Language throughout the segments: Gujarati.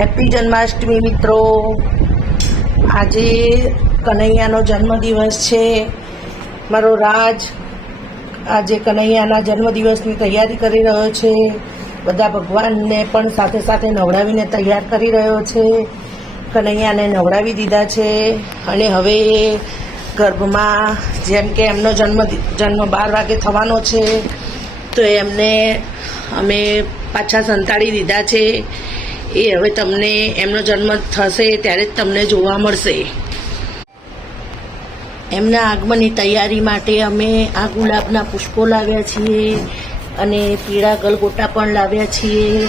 હેપી જન્માષ્ટમી મિત્રો. આજે કનૈયાનો જન્મદિવસ છે. મારો રાજ આજે કનૈયાના જન્મદિવસની તૈયારી કરી રહ્યો છે. બધા ભગવાનને પણ સાથે સાથે નવડાવીને તૈયાર કરી રહ્યો છે. કનૈયાને નવડાવી દીધા છે અને હવે ગર્ભમાં જેમ કે એમનો જન્મ જન્મ બાર વાગે થવાનો છે, તો એમને અમે પાછા સંતાડી દીધા છે. એ હવે તમને એમનો જન્મ થશે ત્યારે જ તમને જોવા મળશે. એમના આગમનની તૈયારી માટે અમે આ ગુલાબના પુષ્પો લાવ્યા છીએ અને પીળા ગલગોટા પણ લાવ્યા છીએ,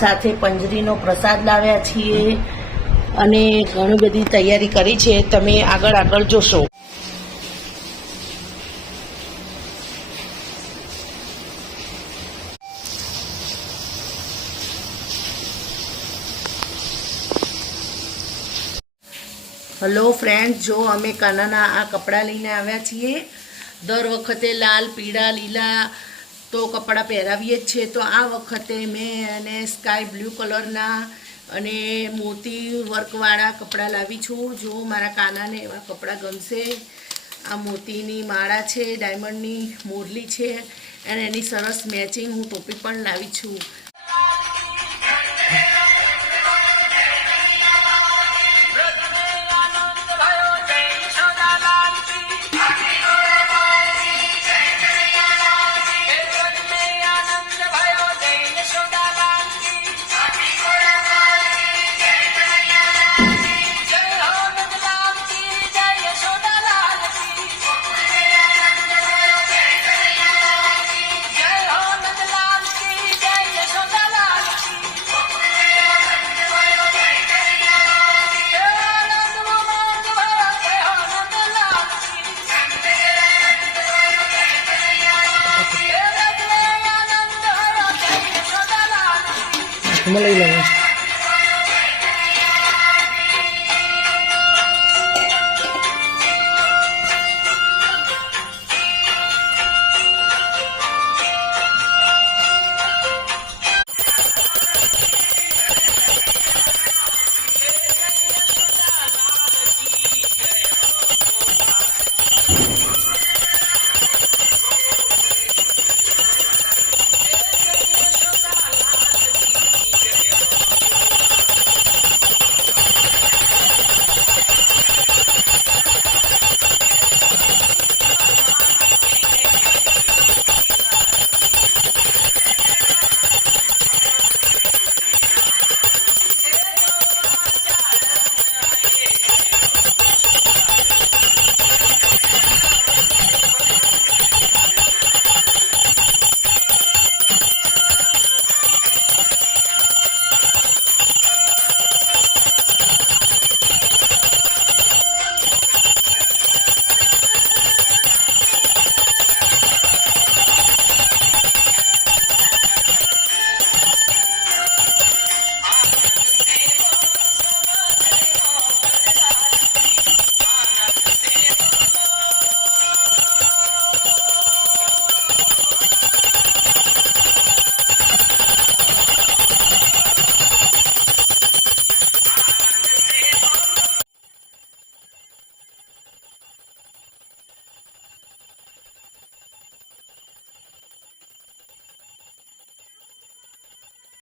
સાથે પંજરીનો પ્રસાદ લાવ્યા છીએ અને ઘણી બધી તૈયારી કરી છે. તમે આગળ આગળ જોશો. હલો ફ્રેન્ડ જો અમે કાનાના આ કપડાં લઈને આવ્યા છીએ, દર વખતે લાલ, પીળા, લીલા તો કપડાં પહેરાવીએ જ છે તો આ વખતે મેં એને સ્કાય બ્લુ કલરના અને મોતી વર્કવાળા કપડાં લાવી છું. જો મારા કાનાને એવા કપડાં ગમશે. આ મોતીની માળા છે, ડાયમંડની મોરલી છે, અને એની સરસ મેચિંગ હું ટોપી પણ લાવી છું. Himalay.